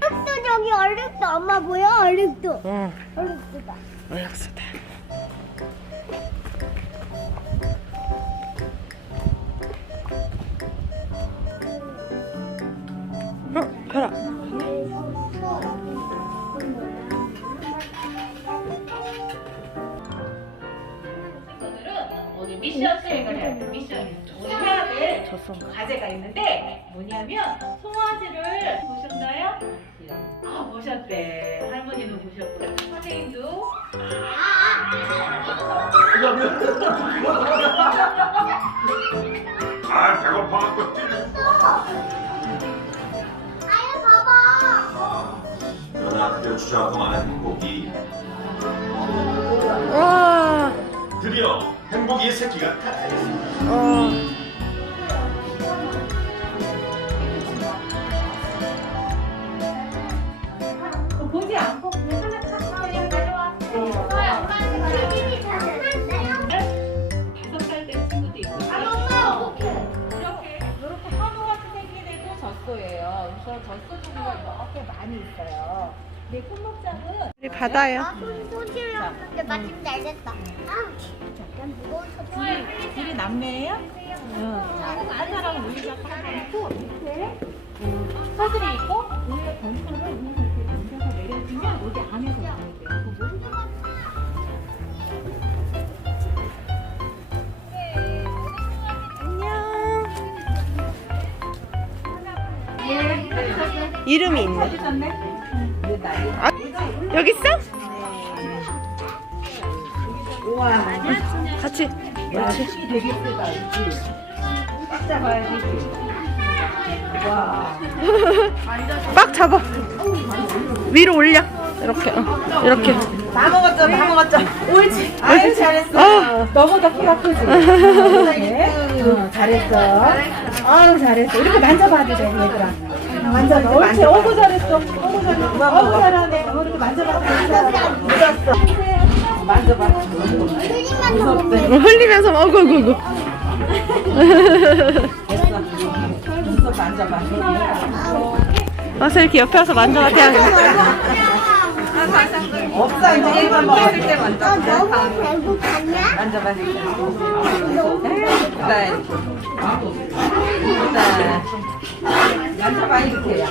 또 저기 얼룩도 엄마 보여 얼룩도 응. 얼룩도다 연락서다. 어, 별아. 미션 수행을 해야 돼. 미션. 오늘 해야 될. 과제가 있는데 뭐냐면 송아지를 보셨나요? 아 보셨대. 할머니도 보셨고 선생님도 아 배고파갖고 뛰는 아유 봐봐 연아 드디어 주저하고 많은 행복이 행복이 새끼가 어. 보지 않고 그냥 하나 가져와. 다섯 살 된 친구도 있고. 엄마 이렇게 이렇게 한우같이 생긴 애도 젖소예요. 그래서 젖소 종류가 여러 개 많이 있어요. 근데 꽃목장은 우리 바다요. 손질을 하는데 마침 잘 됐다 아 둘이, 둘이 남매예요? 응. 한 사람은 우리 사람 있고 밑에 서들이 있고 위에 위에서 이렇게 던져서 내려주면 여기 안에서 안녕. 이름이 있네. 아, 여기 있어? 우와. 같이. 야, 힘이 되게 세다, 잡아야 되지. 와. 빡 잡아. 위로 올려. 이렇게. 어. 이렇게. 다 먹었죠, 다 먹었죠. 옳지. 아유, 잘했어. 아. 너보다 키 아프지? 네. 응, 잘했어. 아유, 잘했어. 이렇게 만져봐도 돼, 얘들아. 만져봐. 옳지. 어구, 잘했어. 어구, 잘했어. 어구, 잘하네. 어, 이렇게 만져봐도 괜찮아. 묻었어. 만져봐. 어, 흘리면서 어구 어구 어구. 됐어. 눈썹 만져봐. 와서 이렇게 옆에 와서 만져봐 태양이. 없어, 이제 일반 먹었을 때 너무 배고팠냐? 만져봐. 만져봐, 이렇게.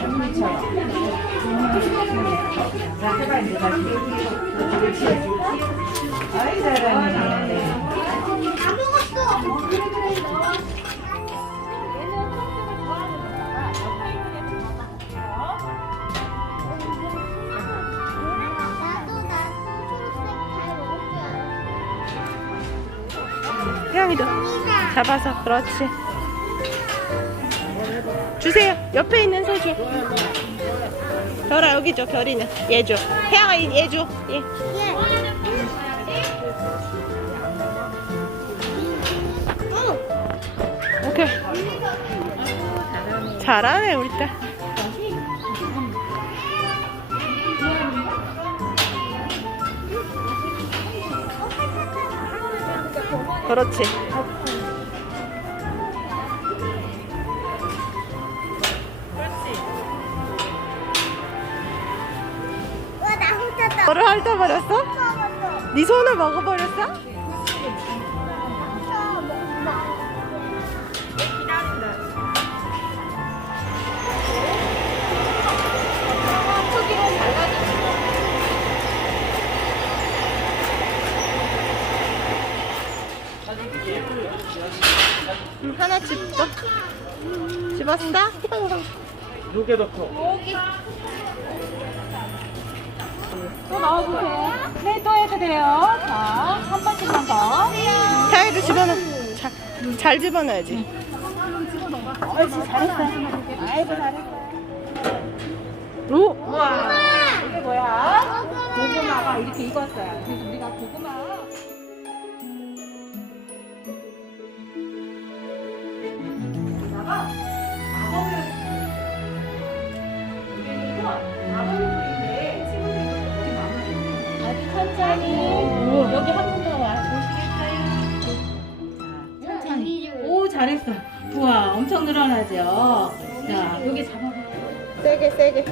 해봐, 이제 다시. 태양이도 잡아서 그렇지. 주세요. 옆에 있는 소 줘. 별아 여기 줘. 별이는 얘 줘. 태양아 얘 줘. 얘. 오케이. 잘하네 우리 딸. 그렇지. 와나 혼자다 너를 핥아버렸어? 먹었어 네 손을 먹어버렸어? 하나 집어. 집었어? 요게 더 커. 또 넣어주세요. 네, 또 해도 돼요. 자, 한 번씩만 더. 태양이도 집어넣어. 자, 잘 집어넣어야지. 옳지, 잘했어. 아이고, 잘했어. 오! 우와. 이게 뭐야? 고구마가 이렇게 익었어요. 그래서 우리가 고구마. 천천히. 여기 한 번 더 와. 오시겠어요? 자, 천천히. 오, 잘했어. 우와, 엄청 늘어나죠? 자, 여기 잡아봐. 세게, 세게.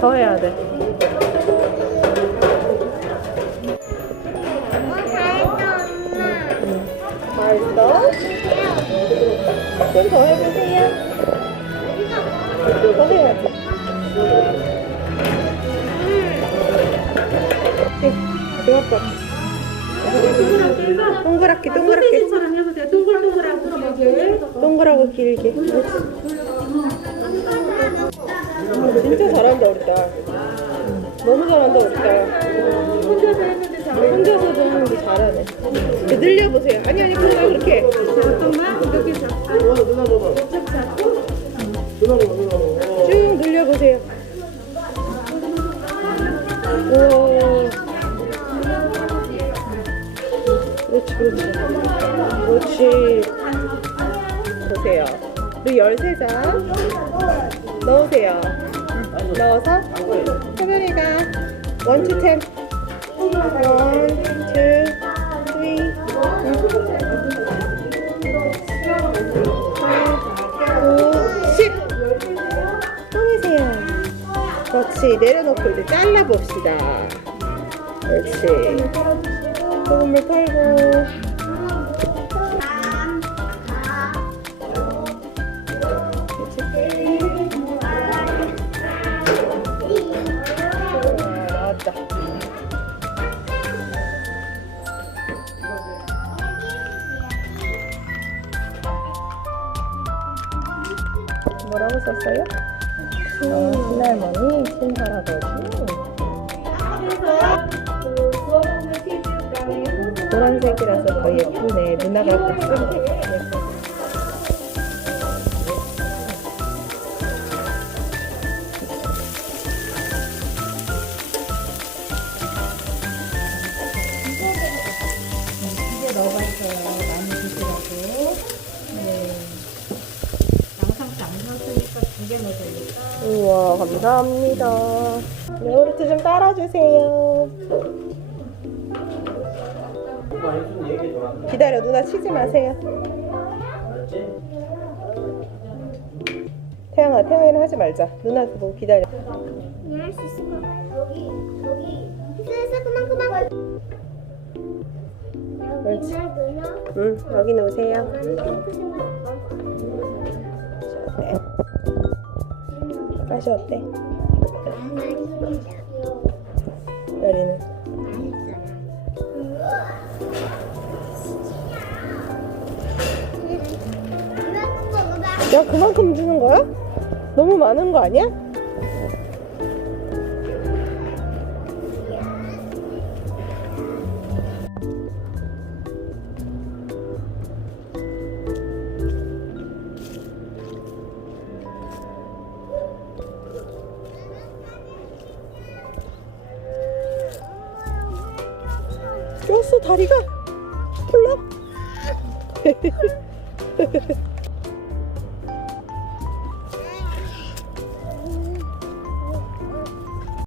더 해야 돼. 맛있어? 좀더 해보세요. 더 해야지. 중아빠. 동그랗게 동그랗게 사람 해보세요. 동글동글하고 길게. 동그랗고 길게. 진짜 잘한다 우리 딸. 너무 잘한다 우리 딸. 혼자서 했는데 잘. 혼자서도 하는데 잘하네. 이제 늘려보세요. 아니 아니 그냥 그렇게. 잠깐만 이렇게 잡고 쭉 잡고 쭉 늘려보세요. 우와. 그렇지, 그렇지. 그렇지. 보세요. 우리 13장 넣으세요. 넣어서 소변이가 원, 투, 텐. 그렇지. 내려놓고 이제 잘라봅시다. 그렇지. 소금물 팔고. 썼어요? 어, 친할머니, 친할아버지. 노란색이라서 더 예쁘네. 누나가 꼭 쓴. 감사합니다. 요르트 좀 따라주세요. 기다려, 누나 치지 마세요. 태양아, 태양이는 하지 말자. 누나 보고 기다려. 할수 있을 것 같아. 여기, 여기. 있어, 그만, 그만. 그렇지. 응, 여기 놓으세요. 핑크색만 어때? 맛이 어때? 별이는? 야, 그만큼 주는 거야? 너무 많은 거 아니야? 꼈어 다리가 풀러?